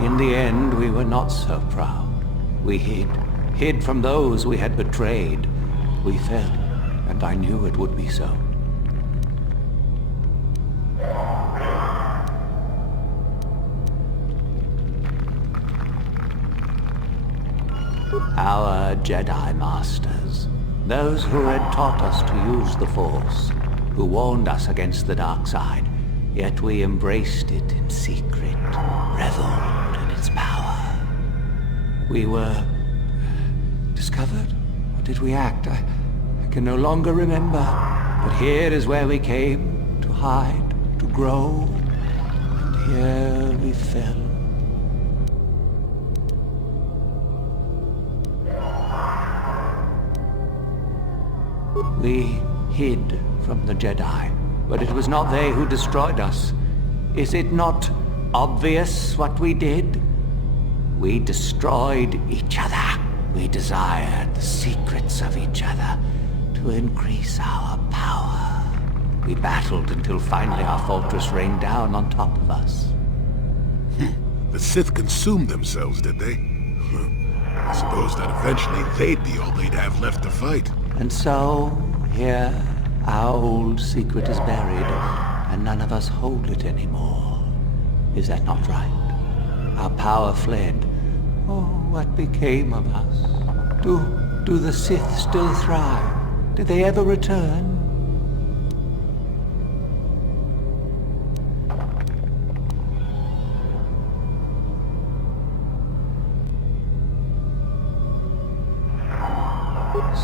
In the end, we were not so proud. We hid from those we had betrayed. We fell, and I knew it would be so. Our Jedi Masters, those who had taught us to use the Force, who warned us against the dark side, yet we embraced it in secret, reveled in its power. We were discovered, or did we act? I can no longer remember, but here is where we came to hide, to grow, and here we fell. We hid from the Jedi, but it was not they who destroyed us. Is it not obvious what we did? We destroyed each other. We desired the secrets of each other to increase our power. We battled until finally our fortress rained down on top of us. The Sith consumed themselves, did they? I suppose that eventually they'd be all they'd have left to fight. And so, here, our old secret is buried, and none of us hold it anymore. Is that not right? Our power fled. Oh, what became of us? Do the Sith still thrive? Did they ever return?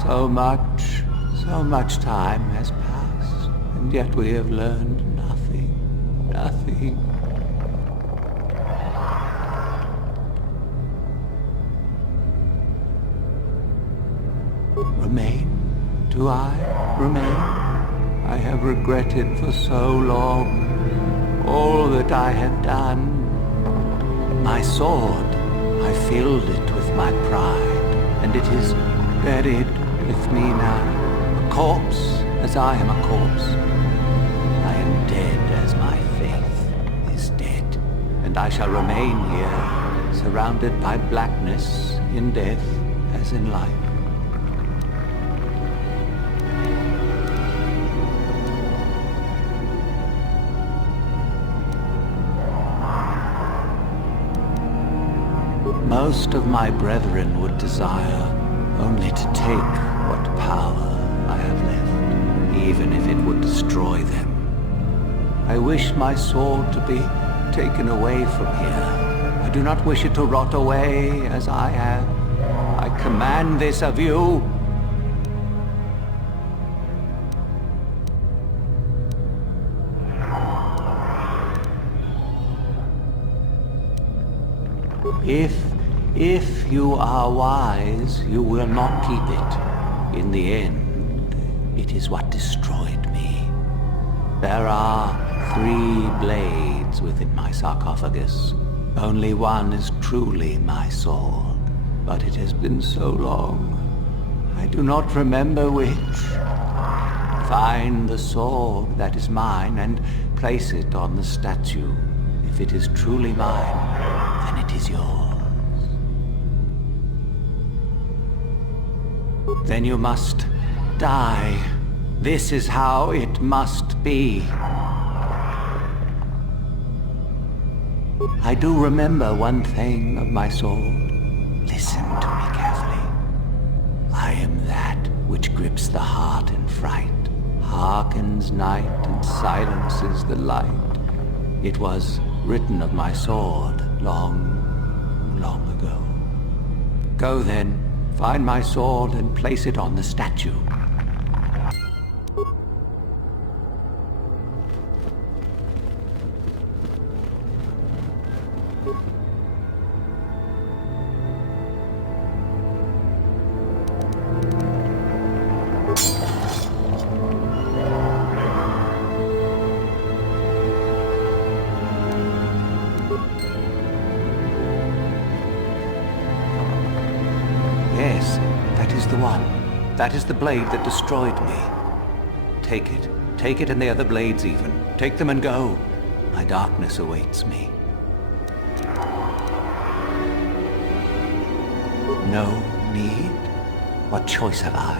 So much time has passed, and yet we have learned nothing. Remain? Do I remain? I have regretted for so long all that I have done. My sword, I filled it with my pride, and it is buried with me now. A corpse, as I am a corpse. I am dead as my faith is dead. And I shall remain here, surrounded by blackness, in death as in life. Most of my brethren would desire only to take what power I have left, even if it would destroy them. I wish my sword to be taken away from here. I do not wish it to rot away as I have. I command this of you. If you are wise, you will not keep it. In the end, it is what destroyed me. There are 3 blades within my sarcophagus. Only one is truly my sword, but it has been so long. I do not remember which. Find the sword that is mine and place it on the statue. If it is truly mine, then it is yours. Then you must die. This is how it must be. I do remember one thing of my sword. Listen to me carefully. I am that which grips the heart in fright, hearkens night and silences the light. It was written of my sword long, long ago. Go then, find my sword and place it on the statue. Yes, that is the one. That is the blade that destroyed me. Take it. Take it and the other blades even. Take them and go. My darkness awaits me. No need? What choice have I?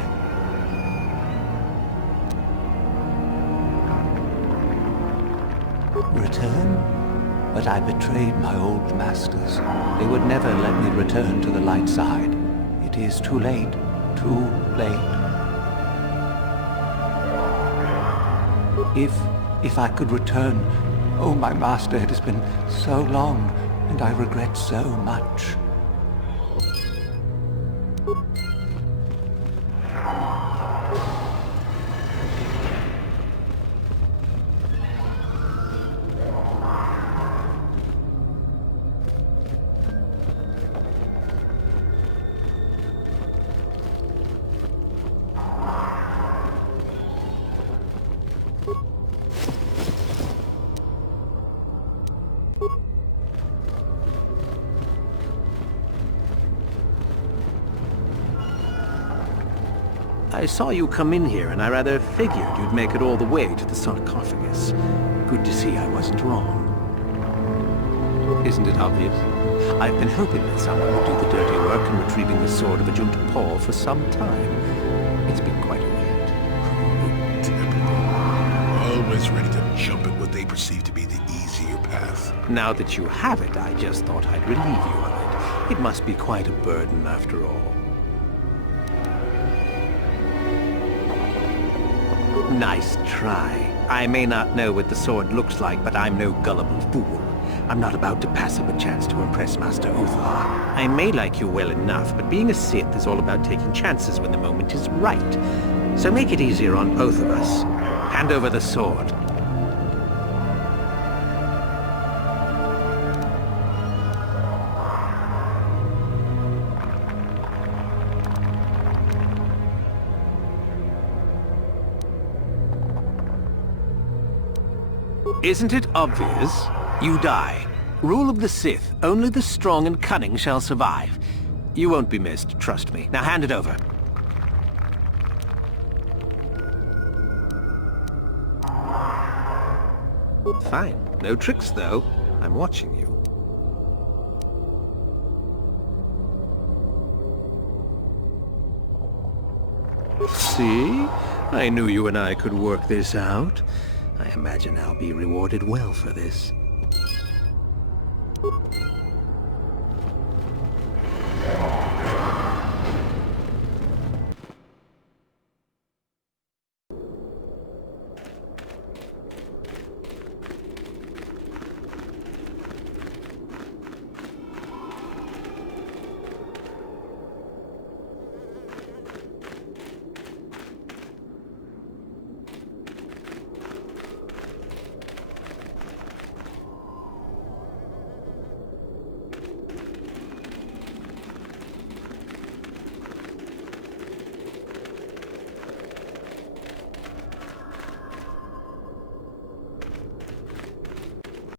Return? But I betrayed my old masters. They would never let me return to the light side. It is too late. Too late. If I could return... Oh, my master, it has been so long, and I regret so much. I saw you come in here, and I rather figured you'd make it all the way to the sarcophagus. Good to see I wasn't wrong. Isn't it obvious? I've been hoping that someone would do the dirty work in retrieving the sword of Ajunta Paul for some time. It's been quite a wait. Always ready to jump at what they perceive to be the easier path. Now that you have it, I just thought I'd relieve you of it. It must be quite a burden after all. Nice try. I may not know what the sword looks like, but I'm no gullible fool. I'm not about to pass up a chance to impress Master Uthar. I may like you well enough, but being a Sith is all about taking chances when the moment is right. So make it easier on both of us. Hand over the sword. Isn't it obvious? You die. Rule of the Sith. Only the strong and cunning shall survive. You won't be missed, trust me. Now hand it over. Fine. No tricks, though. I'm watching you. See? I knew you and I could work this out. I imagine I'll be rewarded well for this.